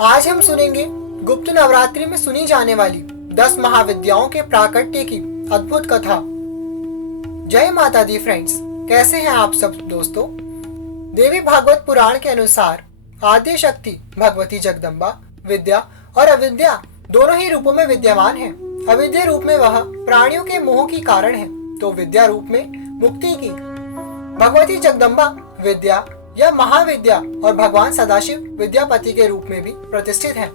आज हम सुनेंगे गुप्त नवरात्रि में सुनी जाने वाली 10 महाविद्याओं के प्राकट्य की अद्भुत कथा। जय माता दी फ्रेंड्स, कैसे हैं आप सब दोस्तों। देवी भागवत पुराण के अनुसार आद्य शक्ति भगवती जगदम्बा विद्या और अविद्या दोनों ही रूपों में विद्यमान है। अविद्या रूप में वह प्राणियों के मोह की कारण है, तो विद्या रूप में मुक्ति की। भगवती जगदम्बा विद्या या महाविद्या और भगवान सदाशिव विद्यापति के रूप में भी प्रतिष्ठित हैं।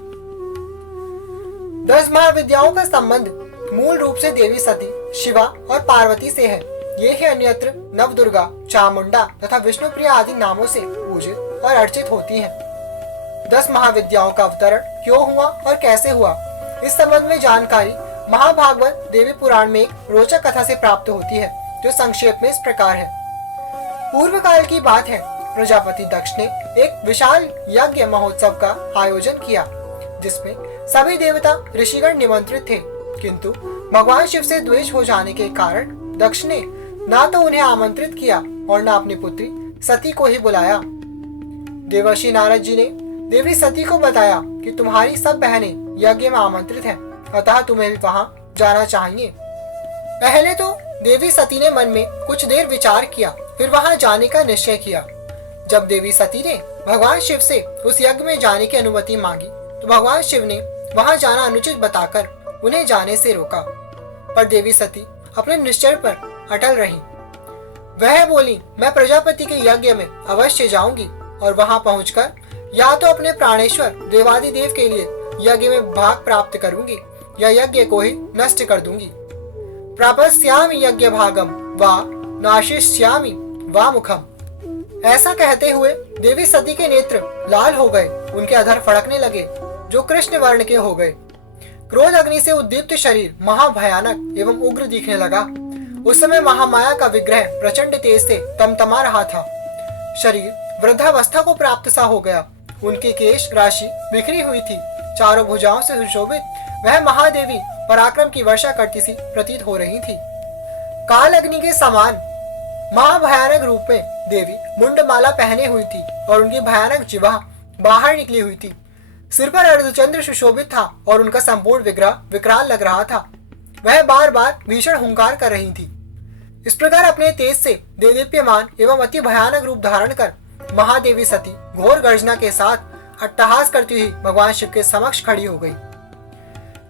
10 महाविद्याओं का संबंध मूल रूप से देवी सती, शिवा और पार्वती से है। ये ही अन्यत्र नवदुर्गा, चामुंडा तथा विष्णुप्रिया आदि नामों से पूजित और अर्चित होती हैं। 10 महाविद्याओं का अवतरण क्यों हुआ और कैसे हुआ, इस संबंध में जानकारी महाभागवत देवी पुराण में एक रोचक कथा से प्राप्त होती है, जो संक्षेप में इस प्रकार है। पूर्व काल की बात है, प्रजापति दक्ष ने एक विशाल यज्ञ महोत्सव का आयोजन किया, जिसमें सभी देवता ऋषिगण निमंत्रित थे, किंतु भगवान शिव से द्वेष हो जाने के कारण दक्ष ने ना तो उन्हें आमंत्रित किया और न अपनी पुत्री सती को ही बुलाया। देवर्षि नारद जी ने देवी सती को बताया कि तुम्हारी सब बहनें यज्ञ में आमंत्रित हैं, अतः तुम्हें भी वहां जाना चाहिए। पहले तो देवी सती ने मन में कुछ देर विचार किया, फिर वहां जाने का निश्चय किया। जब देवी सती ने भगवान शिव से उस यज्ञ में जाने की अनुमति मांगी, तो भगवान शिव ने वहां जाना अनुचित बताकर उन्हें जाने से रोका, पर देवी सती अपने निश्चय पर अटल रही। वह बोली, मैं प्रजापति के यज्ञ में अवश्य जाऊंगी और वहां पहुंचकर या तो अपने प्राणेश्वर देवादिदेव के लिए यज्ञ में भाग प्राप्त करूंगी या यज्ञ को ही नष्ट कर दूंगी। प्रापस्यामि यज्ञ भागम वा नाशिष्यामि वा मुखम। ऐसा कहते हुए देवी सती के नेत्र लाल हो गए, उनके अधर फड़कने लगे, जो कृष्ण वर्ण के हो गए। क्रोध अग्नि से उद्दीप्त शरीर महाभयानक एवं उग्र दिखने लगा। उस समय महामाया का विग्रह प्रचंड तेज से तमतमा रहा था। शरीर वृद्धावस्था को प्राप्त सा हो गया। उनकी केश राशि बिखरी हुई थी। चारों भुजाओं से सुशोभित वह महादेवी पराक्रम की वर्षा करती सी प्रतीत हो रही थी। काल अग्नि के समान महाभयानक रूप में देवी मुंडमाला पहने हुई थी और उनकी भयानक जिह्वा बाहर निकली हुई थी। सिर पर अर्धचंद्र सुशोभित था और उनका संपूर्ण विग्रह विकराल लग रहा था। वह बार बार भीषण हुंकार कर रही थी। इस प्रकार अपने तेज से देदीप्यमान एवं अति भयानक रूप धारण कर महादेवी सती घोर गर्जना के साथ अट्टहास करती हुई भगवान शिव के समक्ष खड़ी हो गई।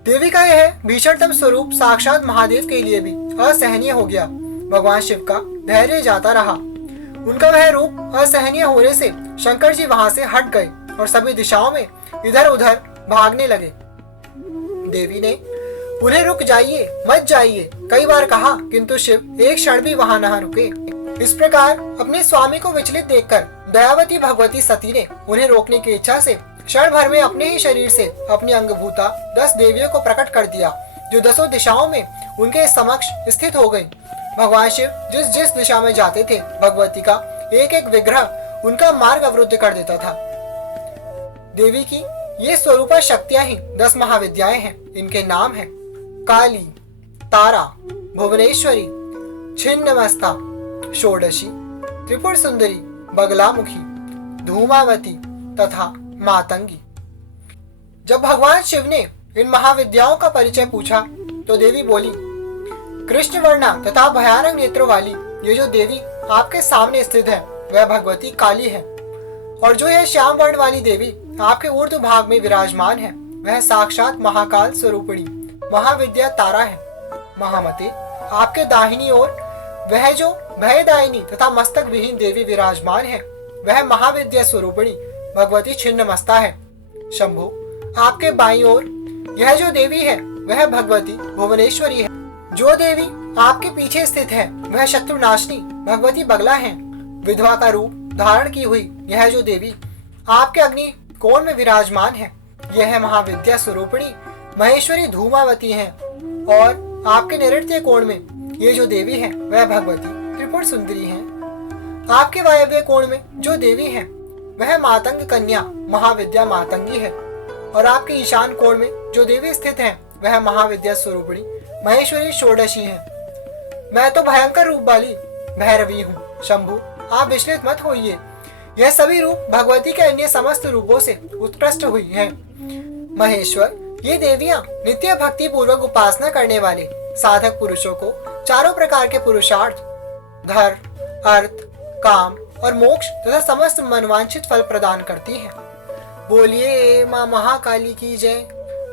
देवी का यह भीषणतम स्वरूप साक्षात महादेव के लिए भी असहनीय हो गया। भगवान शिव का धैर्य जाता रहा। उनका वह रूप असहनीय होने से शंकर जी वहां से हट गए और सभी दिशाओं में इधर उधर भागने लगे। देवी ने उन्हें रुक जाइए, मत जाइए कई बार कहा, किंतु शिव एक क्षण भी वहां न रुके। इस प्रकार अपने स्वामी को विचलित देखकर दयावती भगवती सती ने उन्हें रोकने की इच्छा से क्षण भर में अपने ही शरीर से अपनी अंगभूता 10 देवियों को प्रकट कर दिया, जो 10 दिशाओं में उनके समक्ष स्थित हो गयी। भगवान शिव जिस जिस दिशा में जाते थे, भगवती का एक एक विग्रह उनका मार्ग अवरुद्ध कर देता था। देवी की ये स्वरूपा शक्तियां ही 10 महाविद्याएं हैं। इनके नाम हैं काली, तारा, भुवनेश्वरी, छिन्नमस्ता, षोडशी, त्रिपुर सुंदरी, बगलामुखी, धूमावती तथा मातंगी। जब भगवान शिव ने इन महाविद्याओं का परिचय पूछा, तो देवी बोली, कृष्ण वर्णा तथा भयानक नेत्रों वाली ये जो देवी आपके सामने स्थित है, वह भगवती काली है, और जो यह श्याम वर्ण वाली देवी आपके ऊर्ध्व भाग में विराजमान है, वह साक्षात महाकाल स्वरूपिणी महाविद्या तारा है। महामते, आपके दाहिनी ओर वह जो भयदायिनी तथा मस्तक विहीन देवी विराजमान है, वह महाविद्या स्वरूपिणी भगवती छिन्नमस्ता है। शंभु, आपके बाईं ओर यह जो देवी है, वह भगवती भुवनेश्वरी है। जो देवी आपके पीछे स्थित है, वह शत्रुनाशिनी भगवती बगला है। विधवा का रूप धारण की हुई यह जो देवी आपके अग्नि कोण में विराजमान है, यह महाविद्या स्वरूपिणी महेश्वरी धूमावती है। और आपके नैऋत्य कोण में ये जो देवी है, वह भगवती त्रिपुर सुंदरी है। आपके वायव्य कोण में जो देवी है, वह मातंग कन्या महाविद्या मातंगी है। और आपके ईशान कोण में जो देवी स्थित है, वह महाविद्या स्वरूपिणी महेश्वरी षोडशी है। मैं तो भयंकर रूप वाली भैरवी हूँ। शंभु, आप विचलित मत होइए। यह सभी रूप भगवती के अन्य समस्त रूपों से उत्कृष्ट हुई हैं। महेश्वर, ये देवियां नित्य भक्ति पूर्वक उपासना करने वाले साधक पुरुषों को चारों प्रकार के पुरुषार्थ, धर्म, अर्थ, काम और मोक्ष तथा समस्त मनवांछित फल प्रदान करती हैं। बोलिए माँ महाकाली की जय।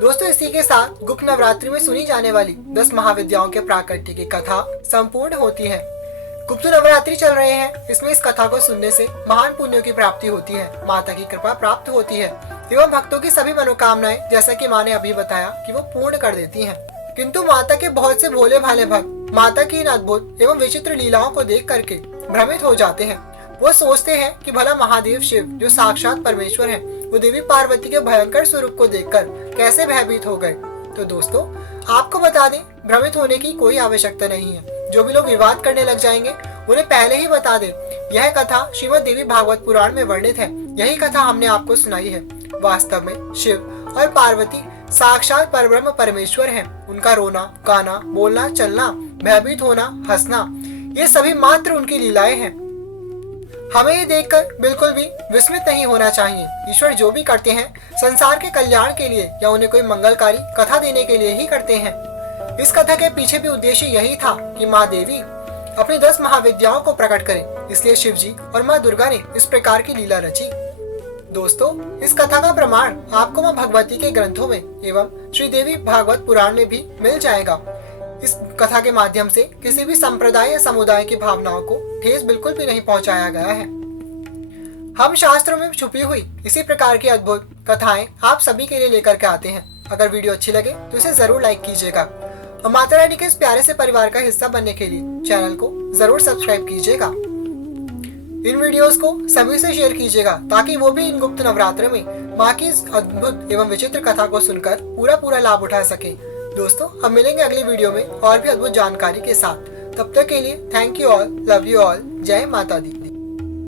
दोस्तों, इसी के साथ गुप्त नवरात्रि में सुनी जाने वाली 10 महाविद्याओं के प्राकट्य की कथा संपूर्ण होती है। गुप्त नवरात्रि चल रहे हैं, इसमें इस कथा को सुनने से महान पुण्यों की प्राप्ति होती है, माता की कृपा प्राप्त होती है एवं भक्तों की सभी मनोकामनाएं, जैसा कि माँ ने अभी बताया, कि वो पूर्ण कर देती हैं। किंतु माता के बहुत से भोले भाले भक्त माता की इन अद्भुत एवं विचित्र लीलाओं को देख करके भ्रमित हो जाते हैं। वो सोचते हैं कि भला महादेव शिव, जो साक्षात परमेश्वर हैं, वो देवी पार्वती के भयंकर स्वरूप को देखकर कैसे भयभीत हो गए। तो दोस्तों, आपको बता दें, भ्रमित होने की कोई आवश्यकता नहीं है। जो भी लोग विवाद करने लग जाएंगे, उन्हें पहले ही बता दें, यह कथा श्रीमद् देवी भागवत पुराण में वर्णित है। यही कथा हमने आपको सुनाई है। वास्तव में शिव और पार्वती साक्षात परब्रह्म परमेश्वर हैं। उनका रोना, गाना, बोलना, चलना, भयभीत होना, हंसना, ये सभी मात्र उनकी लीलाएं हैं। हमें ये देखकर बिल्कुल भी विस्मित नहीं होना चाहिए। ईश्वर जो भी करते हैं संसार के कल्याण के लिए या उन्हें कोई मंगलकारी कथा देने के लिए ही करते हैं। इस कथा के पीछे भी उद्देश्य यही था कि माँ देवी अपनी 10 महाविद्याओं को प्रकट करें, इसलिए शिव जी और माँ दुर्गा ने इस प्रकार की लीला रची। दोस्तों, इस कथा का प्रमाण आपको माँ भगवती के ग्रंथों में एवं श्री देवी भागवत पुराण में भी मिल जाएगा। इस कथा के माध्यम से किसी भी संप्रदाय या समुदाय की भावनाओं को ठेस बिल्कुल भी नहीं पहुंचाया गया है। हम शास्त्रों में छुपी हुई इसी प्रकार की अद्भुत कथाएं आप सभी के लिए लेकर के आते हैं। अगर वीडियो अच्छी लगे तो इसे जरूर लाइक कीजिएगा और माता रानी के इस प्यारे से परिवार का हिस्सा बनने के लिए चैनल को जरूर सब्सक्राइब कीजिएगा। इन वीडियोस को सभी से शेयर कीजिएगा ताकि वो भी इन गुप्त नवरात्र में माँ की इस अद्भुत एवं विचित्र कथा को सुनकर पूरा लाभ उठा सके। दोस्तों, हम मिलेंगे अगली वीडियो में और भी अद्भुत जानकारी के साथ। तब तक के लिए thank you all, love you all, जय माता दी।